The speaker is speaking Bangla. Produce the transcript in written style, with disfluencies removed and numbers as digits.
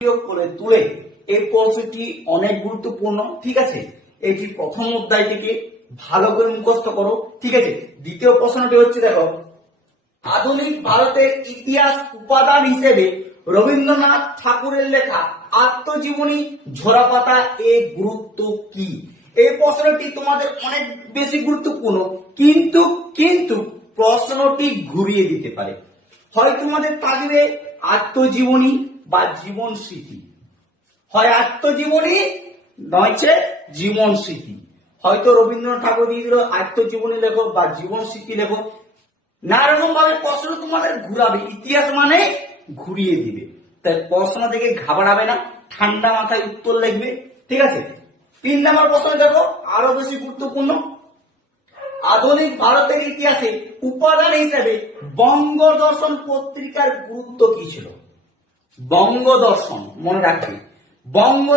বিয়োগ করে তুলে এই প্রশ্নটি অনেক গুরুত্বপূর্ণ। ঠিক আছে, এটি প্রথম অধ্যায় থেকে ভালো করে মুখস্থ করো। ঠিক আছে, দ্বিতীয় প্রশ্নটি হচ্ছে দেখো, আধুনিক ভারতের ইতিহাস উপাদান হিসেবে রবীন্দ্রনাথ ঠাকুরের লেখা আত্মজীবনী ঝরাপাতা এর গুরুত্ব কি? এই প্রশ্নটি তোমাদের অনেক বেশি গুরুত্বপূর্ণ, কিন্তু কিন্তু প্রশ্নটি ঘুরিয়ে দিতে পারে। হয় তোমাদের থাকবে আত্মজীবনী বা জীবন স্মৃতি, হয় আত্মজীবনী নয়ছে জীবন স্মৃতি। হয়তো রবীন্দ্রনাথ ঠাকুর দিয়ে দিল আত্মজীবনী লেখো বা জীবন স্মৃতি লেখো, নানারকম ভাবে প্রশ্ন তোমাদের ঘুরাবে, ইতিহাস মানে ঘুরিয়ে দিবে। তাই প্রশ্ন থেকে ঘাবড়াবে না, ঠান্ডা মাথায় উত্তর লিখবে। ঠিক আছে, 3 নম্বর প্রশ্ন দেখো, আরো বেশি গুরুত্বপূর্ণ। আধুনিক ভারতের ইতিহাসে উপাদান হিসেবে বঙ্গদর্শন পত্রিকার গুরুত্ব কি ছিল? বঙ্গদর্শন মনে রাখবে, বঙ্গ